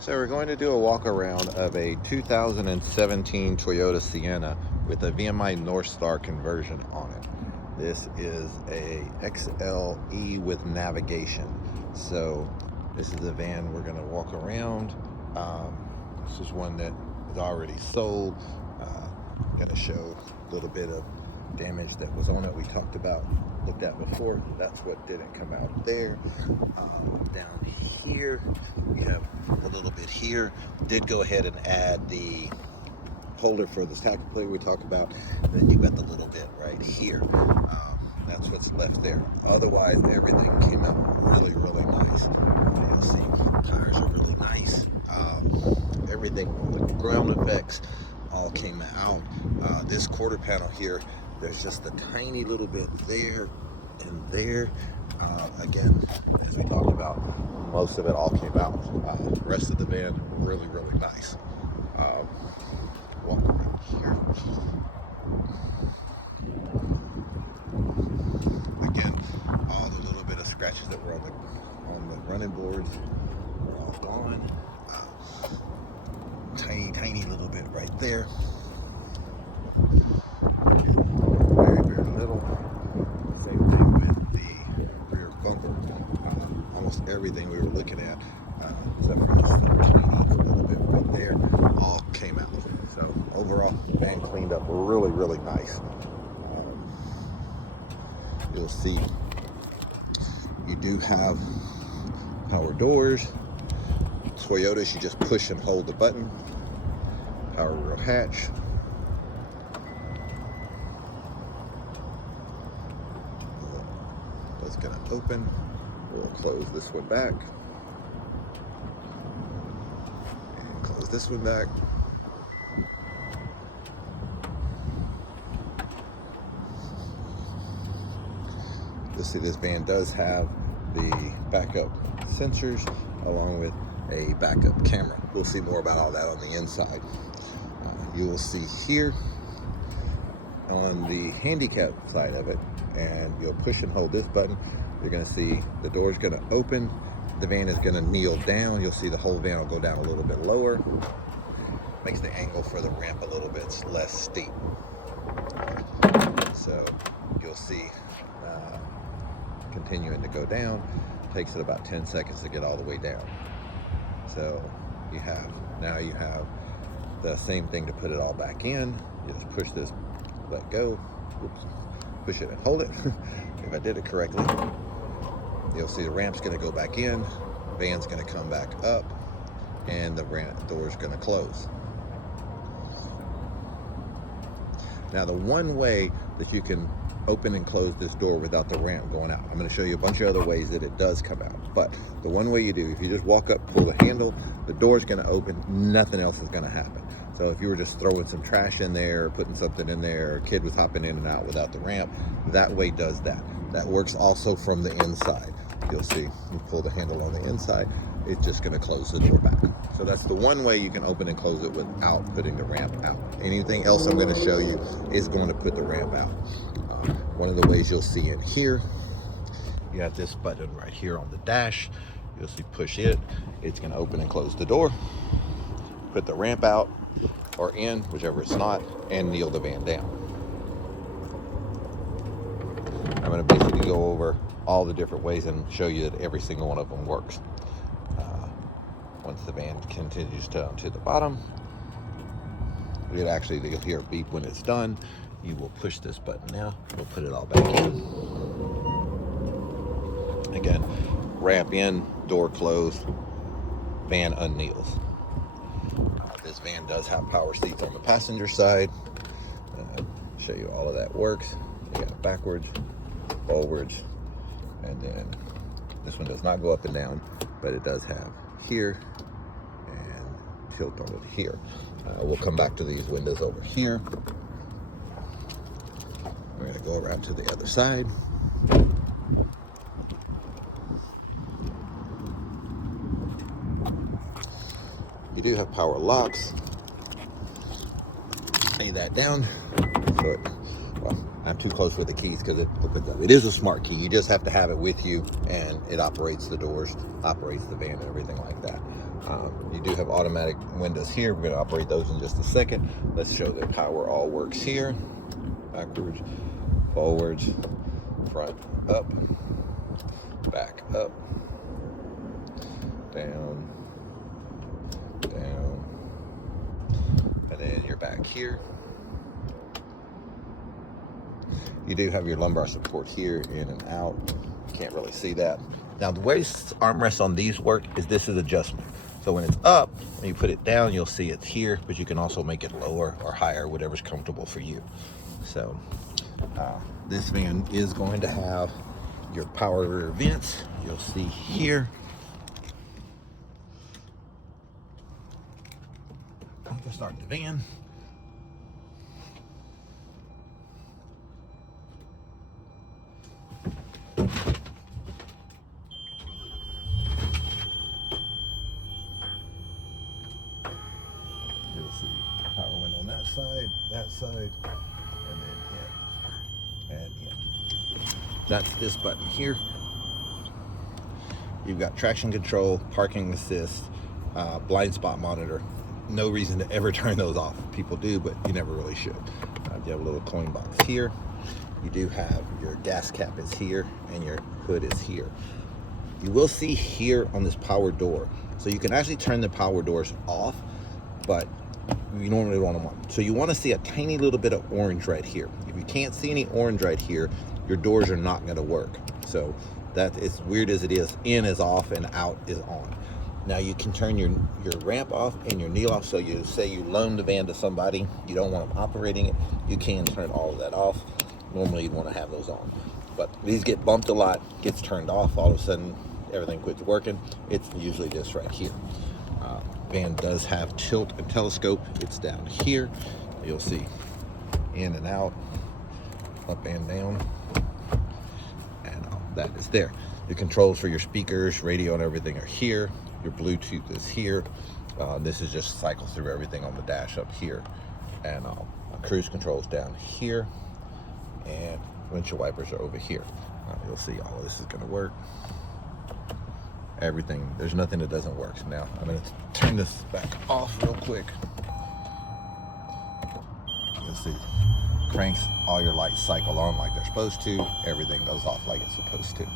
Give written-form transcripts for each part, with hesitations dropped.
So we're going to do a walk around of a 2017 Toyota Sienna with a VMI North Star conversion on it. This is a XLE with navigation. So this is the van we're going to walk around. This is one that is already sold. Going to show a little bit of damage that was on it. We looked at before. That's what didn't come out there. Down here we have a little bit here. Did go ahead and add the holder for this tackle plate we talked about. Then you got the little bit right here. That's what's left there. Otherwise, everything came out really nice. You'll see tires are really nice. Everything, the ground effects all came out. This quarter panel here, there's just a tiny little bit there and there. Again, as we talked about, most of it all came out. The rest of the van, really nice. Walk around here. Again, all the little bit of scratches that were on the running boards are all gone. Tiny little bit right there. Very little. Same thing with the rear bumper. Almost everything we were looking at, except for this tiny little bit right there, all came out. So overall, van cleaned up really nice. You'll see you do have power doors. Toyotas, you just push and hold the button. Power rear hatch. That's going to open. We'll close this one back. And close this one back. You'll see this van does have the backup sensors along with a backup camera. We'll see more about all that on the inside. You will see here on the handicap side of it, and you'll push and hold this button. You're going to see the door is going to open. The van is going to kneel down. You'll see the whole van will go down a little bit lower. Makes the angle for the ramp a little bit less steep. So you'll see continuing to go down. Takes it about 10 seconds to get all the way down. So now you have the same thing to put it all back in. You just push this, let go, oops, push it and hold it. If I did it correctly, you'll see the ramp's going to go back in, van's going to come back up, and the ramp door's going to close. Now, the one way that you can open and close this door without the ramp going out, I'm going to show you a bunch of other ways that it does come out, but the one way you do, if you just walk up, pull the handle, the door's going to open, nothing else is going to happen. So if you were just throwing some trash in there, or putting something in there, or a kid was hopping in and out without the ramp, that way does that. That works also from the inside. You'll see, you pull the handle on the inside, it's just going to close the door back. So that's the one way you can open and close it without putting the ramp out. Anything else I'm going to show you is going to put the ramp out. One of the ways you'll see in here, you have this button right here on the dash. You'll see push it. It's going to open and close the door. Put the ramp out or in, whichever it's not, and kneel the van down. I'm going to basically go over all the different ways and show you that every single one of them works. Once the van continues down to the bottom, you'll hear a beep when it's done. You will push this button now. We'll put it all back in. Again, ramp in, door closed, van unkneels. This van does have power seats on the passenger side. Show you all of that works. You got backwards, forwards, and then this one does not go up and down, but it does have here and tilt on it here. We'll come back to these windows over here. We're going to go around to the other side. You do have power locks. Lay that down. So I'm too close with the keys because it opens up. It is a smart key. You just have to have it with you, and it operates the doors, operates the van, and everything like that. You You do have automatic windows here. We're going to operate those in just a second. Let's show that power all works here. Backwards, forwards, front up, back up, down, down, and then you're back here. You do have your lumbar support here, in and out. You can't really see that. Now the way armrests on these work is this is adjustment. So when it's up, when you put it down, you'll see it's here, but you can also make it lower or higher, whatever's comfortable for you. So this van is going to have your power rear vents. You'll see here. I'm gonna start the van. You'll see power window on that side, and then in, and in. That's this button here. You've got traction control, parking assist, blind spot monitor. No reason to ever turn those off. People do, but you never really should. You have a little coin box here. You do have your gas cap is here, and your hood is here. You will see here on this power door, so you can actually turn the power doors off, but you normally don't want them on. So you want to see a tiny little bit of orange right here. If you can't see any orange right here, your doors are not going to work. So that, as weird as it is, in is off and out is on. Now you can turn your ramp off and your knee off. So you say you loan the van to somebody, you don't want them operating it, you can turn all of that off. Normally you'd want to have those on, but these get bumped a lot, gets turned off, all of a sudden everything quits working. It's usually this right here. Van does have tilt and telescope. It's down here. You'll see in and out, up and down, and that is there. The controls for your speakers, radio, and everything are here. Your Bluetooth is here. This is just cycle through everything on the dash up here, and cruise controls down here, and windshield wipers are over here. You'll see all of this is going to work. Everything, there's nothing that doesn't work. Now I'm going to turn this back off real quick. You'll see cranks, all your lights cycle on like they're supposed to. Everything goes off like it's supposed to.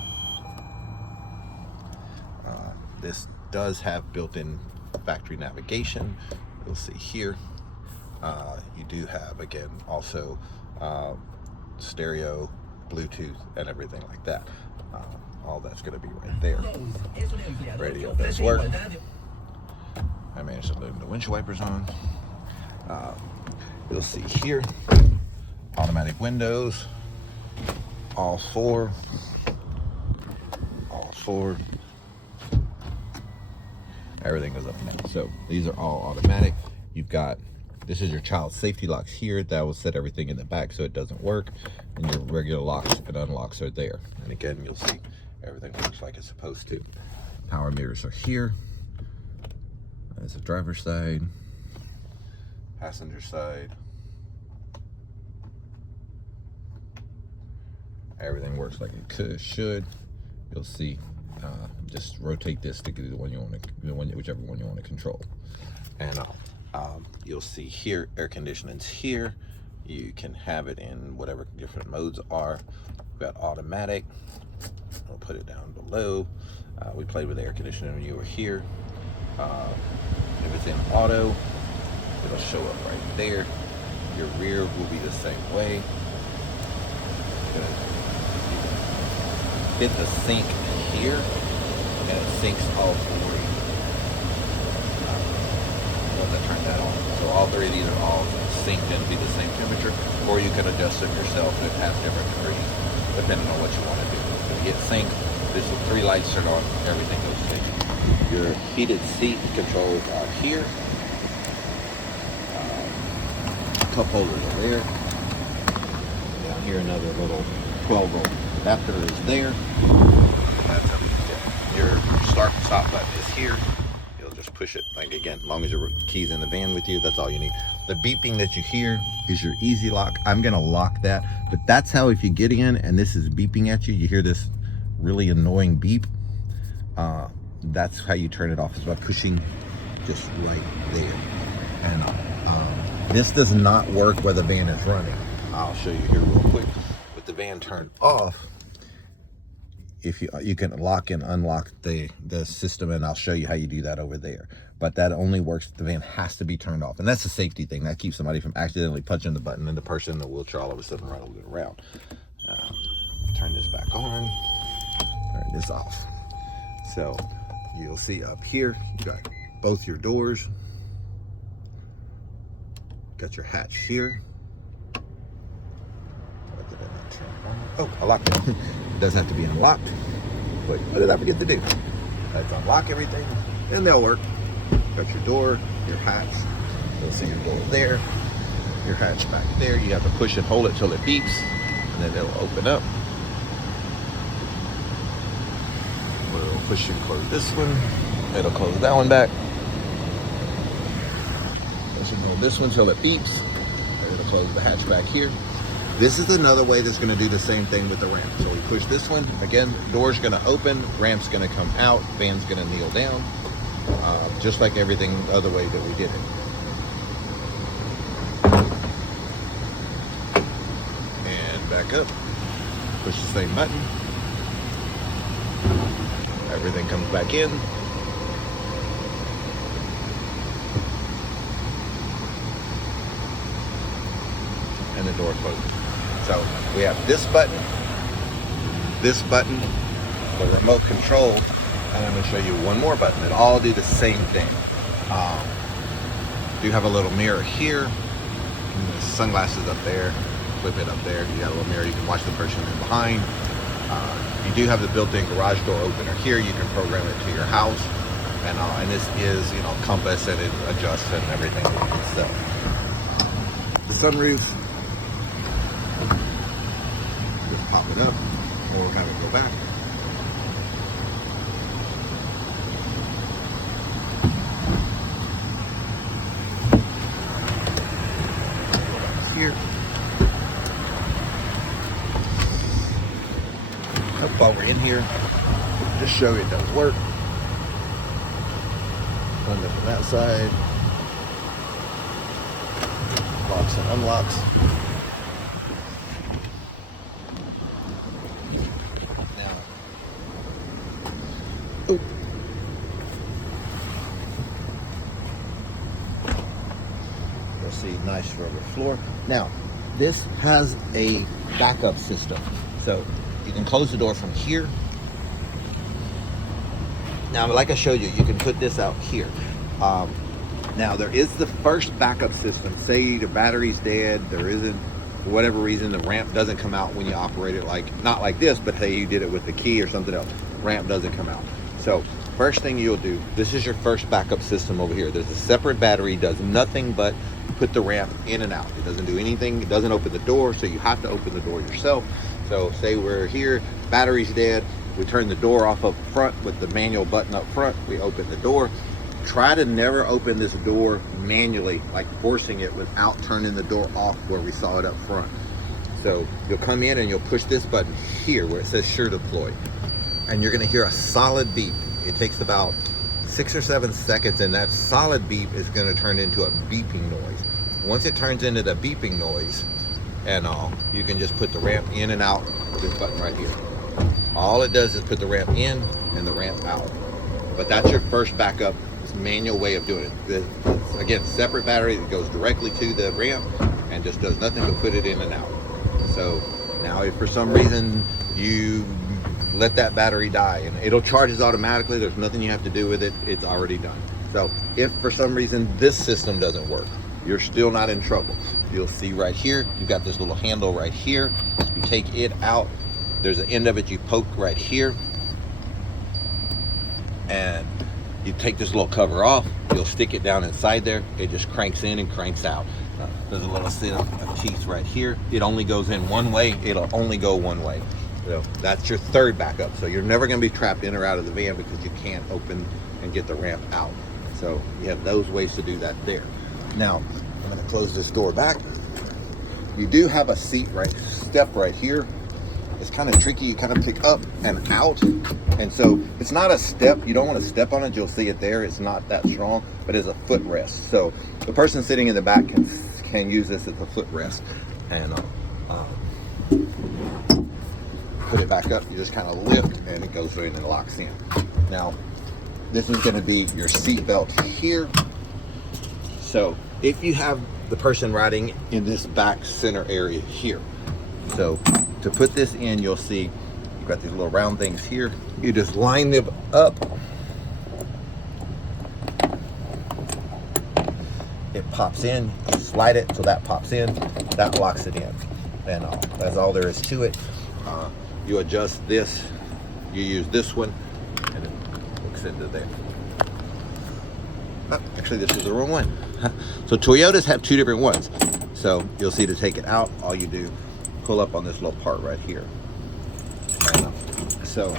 This does have built-in factory navigation. You'll see here. You do have, again, also stereo, Bluetooth, and everything like that. All that's going to be right there. Radio does work. I managed to leave the windshield wipers on. You'll see here, automatic windows, all four. Everything goes up and down. So these are all automatic. You've got, this is your child safety locks here. That will set everything in the back so it doesn't work. And your regular locks and unlocks are there. And again, you'll see everything works like it's supposed to. Power mirrors are here. That's the driver's side, passenger side. Everything works like it should. You'll see. Just rotate this to get the one you want to, whichever one you want to control. And you'll see here, air conditioning's here. You can have it in whatever different modes are. We've got automatic. I'll put it down below. We played with air conditioning when you were here. If it's in auto, it'll show up right there. Your rear will be the same way. Hit the sync here, and it syncs all three. Once I turn that on, so all three of these are all synced in to be the same temperature, or you can adjust them yourself and have different degrees depending on what you want to do. When you get synced, there's the three lights turn on, everything goes synced. Your heated seat controls are here. Cup holders are there. Down here, another little 12-volt adapter is there. Your start and stop button is here. You'll just push it, like again, as long as your key's in the van with you, that's all you need. The beeping that you hear is your easy lock. I'm gonna lock that, but that's how, if you get in and this is beeping at you, you hear this really annoying beep, that's how you turn it off, is by pushing just right there. And this does not work where the van is running. I'll show you here real quick. With the van turned off, if you can lock and unlock the system, and I'll show you how you do that over there. But that only works, the van has to be turned off, and that's a safety thing. That keeps somebody from accidentally punching the button and the person in the wheelchair all of a sudden rattling around. Turn this back on, turn this off. So you'll see up here, you got both your doors, got your hatch here. Oh, I locked it. It does have to be unlocked. But what did I forget to do? Let's unlock everything, and they'll work. Got your door, your hatch. You'll see your door there, your hatch back there. You have to push and hold it till it beeps, and then it'll open up. We'll push and close this one. It'll close that one back. Push and hold this one till it beeps. And it'll close the hatch back here. This is another way that's going to do the same thing with the ramp. So we push this one, again, door's going to open, ramp's going to come out, van's going to kneel down, just like everything the other way that we did it. And back up, push the same button, everything comes back in. And the door closes. So we have this button, the remote control, and I'm going to show you one more button that all do the same thing. Do have a little mirror here, and the sunglasses up there, flip it up there. You got a little mirror, you can watch the person in behind. You do have the built-in garage door opener here. You can program it to your house, and this is, you know, compass, and it adjusts and everything. So the sunroof. Just pop it up, or have it go back. Here. While we're in here, just show you it does work. Run it from that side. Locks and unlocks. Oh. You'll see nice rubber floor. Now, this has a backup system. So you can close the door from here. Now, like I showed you, you can put this out here. Now, there is the first backup system. Say the battery's dead, there isn't, for whatever reason, the ramp doesn't come out when you operate it, like, not like this, but hey, you did it with the key or something else. Ramp doesn't come out. So first thing you'll do, this is your first backup system over here. There's a separate battery, does nothing but put the ramp in and out. It doesn't do anything, it doesn't open the door, so you have to open the door yourself. So say we're here, battery's dead, we turn the door off up front with the manual button up front, we open the door. Try to never open this door manually, like forcing it without turning the door off where we saw it up front. So you'll come in and you'll push this button here where it says sure deploy. And you're gonna hear a solid beep. It takes about 6 or 7 seconds, and that solid beep is gonna turn into a beeping noise. Once it turns into the beeping noise and all, you can just put the ramp in and out with this button right here. All it does is put the ramp in and the ramp out. But that's your first backup manual way of doing it. It's, again, separate battery that goes directly to the ramp and just does nothing but put it in and out. So now if for some reason you let that battery die, and it'll charge it automatically, there's nothing you have to do with it, it's already done. So if for some reason this system doesn't work, you're still not in trouble. You'll see right here, you've got this little handle right here. You take it out, there's an end of it you poke right here, and you take this little cover off, you'll stick it down inside there, it just cranks in and cranks out. There's a little set of teeth right here. It only goes in one way, it'll only go one way. So that's your third backup. So you're never gonna be trapped in or out of the van because you can't open and get the ramp out. So you have those ways to do that there. Now, I'm gonna close this door back. You do have a step right here. it's kind of tricky. You kind of pick up and out, and so it's not a step. You don't want to step on it. You'll see it there. It's not that strong, but it's a footrest. So the person sitting in the back can use this as a footrest, and put it back up. You just kind of lift, and it goes in and locks in. Now, this is going to be your seat belt here. So if you have the person riding in this back center area here, so to put this in, you'll see you've got these little round things here. You just line them up. It pops in, you slide it so that pops in, that locks it in. And that's all there is to it. You adjust this, you use this one, and it hooks into there. Oh, actually, this is the wrong one. So Toyotas have two different ones. So you'll see to take it out, all you do, pull up on this little part right here. And, so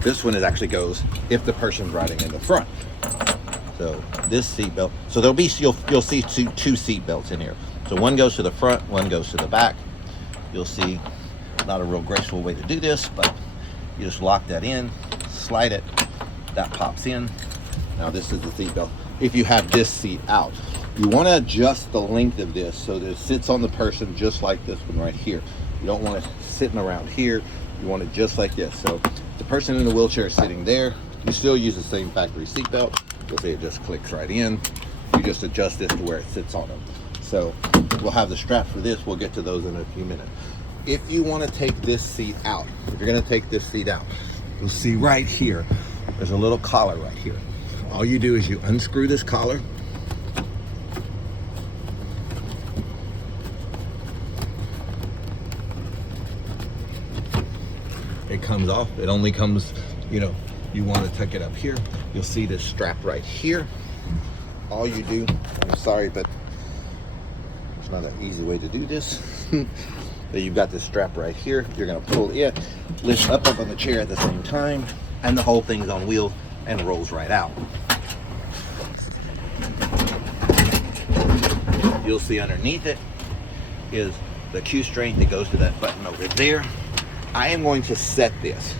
this one actually goes if the person's riding in the front. So this seat belt, so there'll be, you'll see two seat belts in here. So one goes to the front, one goes to the back. You'll see, not a real graceful way to do this, but you just lock that in, slide it, that pops in. Now this is the seat belt. If you have this seat out, you want to adjust the length of this so that it sits on the person just like this one right here. You don't want it sitting around here. You want it just like this. So the person in the wheelchair is sitting there. You still use the same factory seat belt. You'll see it just clicks right in. You just adjust this to where it sits on them. So we'll have the strap for this. We'll get to those in a few minutes. If you want to take this seat out, if you're going to take this seat out, you'll see right here, there's a little collar right here. All you do is you unscrew this collar. It comes off. It only comes, you want to tuck it up here. You'll see this strap right here. All you do, I'm sorry, but it's not an easy way to do this. But you've got this strap right here. You're gonna pull it, lift up on the chair at the same time, and the whole thing's on wheels and rolls right out. You'll see underneath it is the Q string that goes to that button over there. I am going to set this.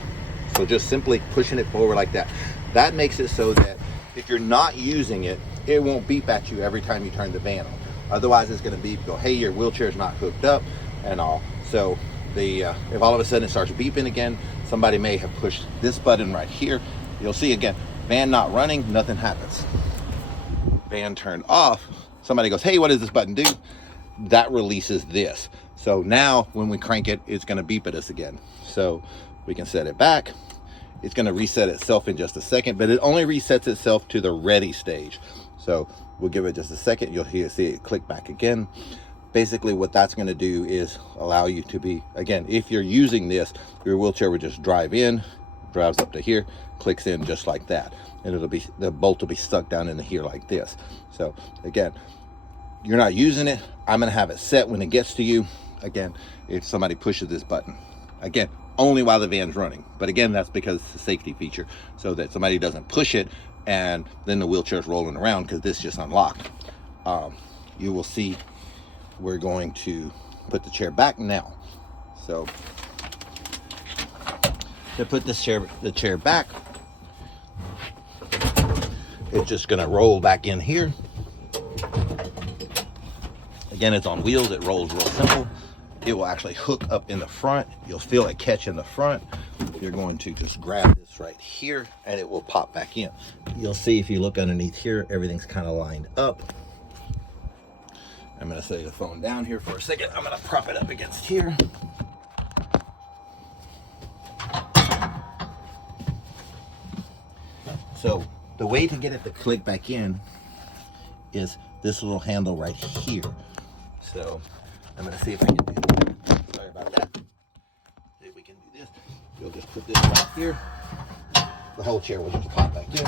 So just simply pushing it forward like that. That makes it so that if you're not using it, it won't beep at you every time you turn the van on. Otherwise it's gonna beep, go, hey, your wheelchair's not hooked up and all. So if all of a sudden it starts beeping again, somebody may have pushed this button right here. You'll see again, van not running, nothing happens. Van turned off, somebody goes, hey, what does this button do? That releases this. So now when we crank it, it's gonna beep at us again. So we can set it back. It's gonna reset itself in just a second, but it only resets itself to the ready stage. So we'll give it just a second. You'll see it click back again. Basically what that's gonna do is allow you to be, again, if you're using this, your wheelchair would just drive in, drives up to here, clicks in just like that. And it'll be, the bolt will be stuck down into here like this. So again, you're not using it. I'm gonna have it set when it gets to you. Again, if somebody pushes this button, again, only while the van's running. But again, that's because it's a safety feature, so that somebody doesn't push it and then the wheelchair's rolling around, because this just unlocked. You will see we're going to put the chair back now. So to put the chair back, it's just gonna roll back in here. Again, it's on wheels, it rolls real simple. It will actually hook up in the front. You'll feel it catch in the front. You're going to just grab this right here and it will pop back in. You'll see if you look underneath here, everything's kind of lined up. I'm gonna set the phone down here for a second. I'm gonna prop it up against here. So the way to get it to click back in is this little handle right here. So I'm gonna see if I can do that. Sorry about that. See if we can do this. You'll just put this back here. The whole chair will just pop back in.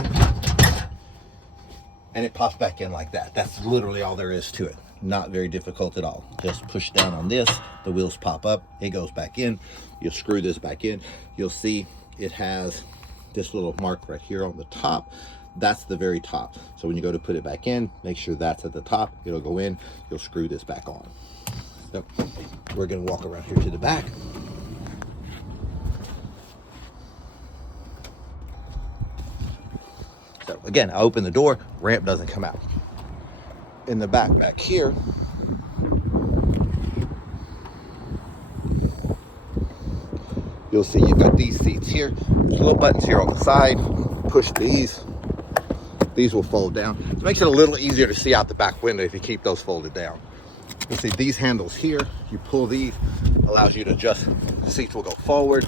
And it pops back in like that. That's literally all there is to it. Not very difficult at all. Just push down on this, the wheels pop up, it goes back in. You'll screw this back in. You'll see it has this little mark right here on the top. that's the very top. So when you go to put it back in, make sure that's at the top. It'll go in, you'll screw this back on. So we're gonna walk around here to the back. So again, I open the door, ramp doesn't come out. In the back here, you'll see you've got these seats here. There's little buttons here on the side. Push these. These will fold down. It makes it a little easier to see out the back window if you keep those folded down. You'll see these handles here. You pull these, allows you to adjust. The seats will go forward.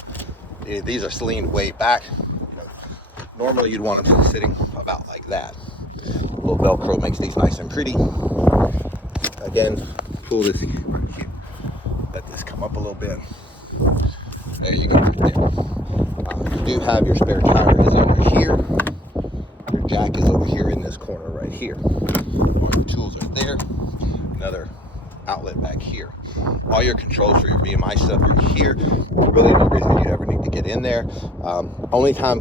These are leaned way back. Normally you'd want them sitting about like that. A little Velcro makes these nice and pretty. Again, pull this right here. Let this come up a little bit. There you go, right there. You do have your spare tire is over here. Your jack is over here in this corner right here. All your tools are there. Another outlet back here. All your controls for your VMI stuff are here. Really no reason you ever need to get in there. Only time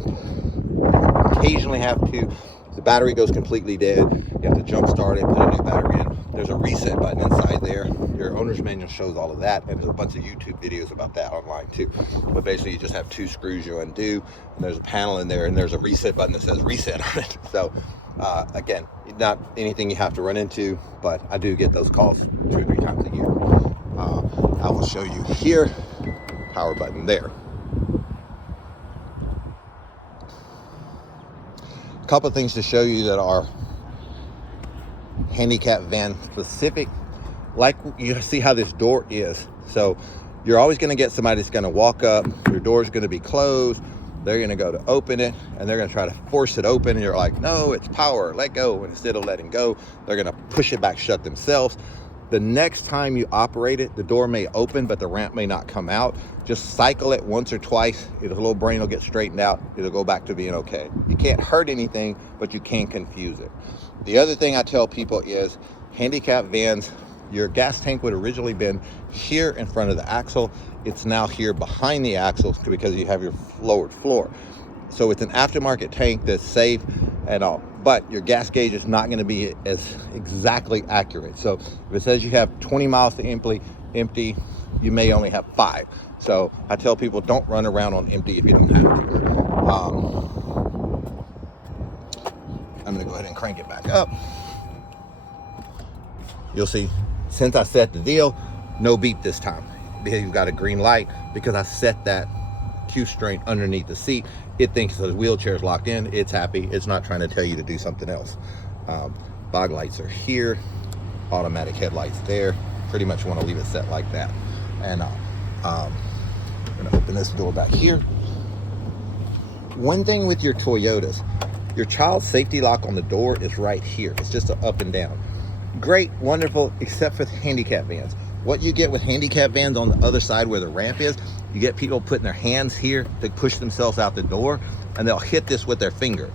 occasionally have to, the battery goes completely dead, you have to jump start it, put a new battery in. There's a reset button inside there. Your owner's manual shows all of that, and there's a bunch of YouTube videos about that online too. But basically you just have 2 screws you undo, and there's a panel in there, and there's a reset button that says reset on it. So again, not anything you have to run into, but I do get those calls 2 or 3 times a year. I will show you here, power button there. A couple of things to show you that are handicap van specific. Like you see how this door is. So you're always going to get somebody that's going to walk up, your door's going to be closed, they're going to go to open it, and they're going to try to force it open, and you're like, no, it's power, let go. And instead of letting go, they're going to push it back shut themselves. The next time you operate it, the door may open, but the ramp may not come out. Just cycle it once or twice. The little brain will get straightened out. It'll go back to being okay. You can't hurt anything, but you can confuse it. The other thing I tell people is handicap vans, your gas tank would originally been here in front of the axle. It's now here behind the axle because you have your lowered floor. So it's an aftermarket tank that's safe and all, but your gas gauge is not going to be as exactly accurate. So if it says you have 20 miles to empty, you may only have 5. So I tell people don't run around on empty if you don't have to. I'm going to go ahead and crank it back up. You'll see, since I set the deal, no beep this time. You've got a green light because I set that Q string underneath the seat. It thinks the wheelchair's locked in. It's happy. It's not trying to tell you to do something else. Fog lights are here. Automatic headlights there. Pretty much want to leave it set like that. And I'm going to open this door back here. One thing with your Toyotas, your child safety lock on the door is right here. It's just an up and down. Great, wonderful, except for handicap vans. What you get with handicap vans on the other side where the ramp is, you get people putting their hands here to push themselves out the door, and they'll hit this with their finger.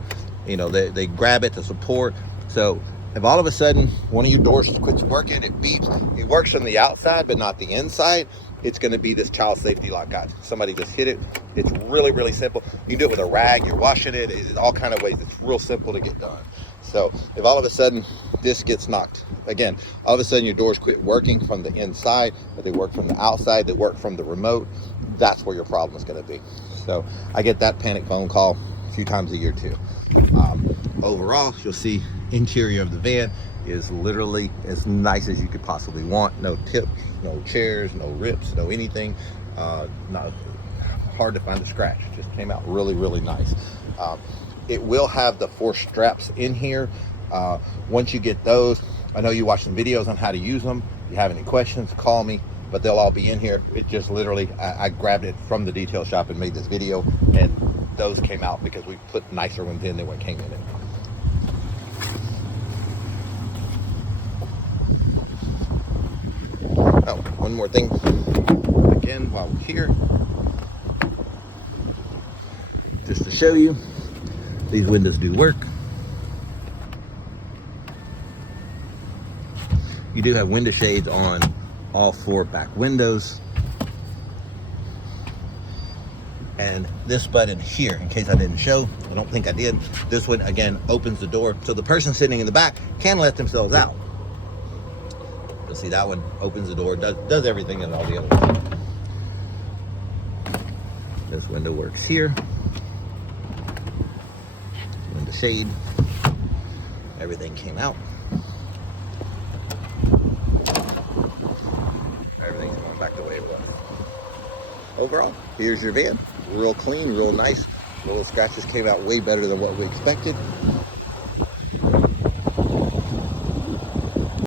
You know, they grab it to support. So if all of a sudden one of your doors quits working, it beeps, it works from the outside but not the inside, it's going to be this child safety lock guy. Somebody just hit it. It's really, really simple. You can do it with a rag, you're washing it, it's all kind of ways. It's real simple to get done. So if all of a sudden this gets knocked, again, all of a sudden your doors quit working from the inside, but they work from the outside, they work from the remote, that's where your problem is going to be. So I get that panic phone call a few times a year too. Overall, you'll see interior of the van is literally as nice as you could possibly want. No tips, no chairs, no rips, no anything. Not hard to find a scratch. Just came out really, really nice. It will have the 4 straps in here. Once you get those, I know you watched some videos on how to use them. If you have any questions, call me, but they'll all be in here. It just literally, I grabbed it from the detail shop and made this video, and those came out because we put nicer ones in than what came in it. Oh, one more thing, again, while we're here, just to show you, these windows do work. You do have window shades on all 4 back windows. And this button here, in case I didn't show, I don't think I did, this one again opens the door so the person sitting in the back can let themselves out. You'll see that one opens the door, does everything that all the other ones. This window works here. Window shade. Everything came out. Everything's going back the way it was. Overall, here's your van. Real clean, real nice. Little scratches came out way better than what we expected.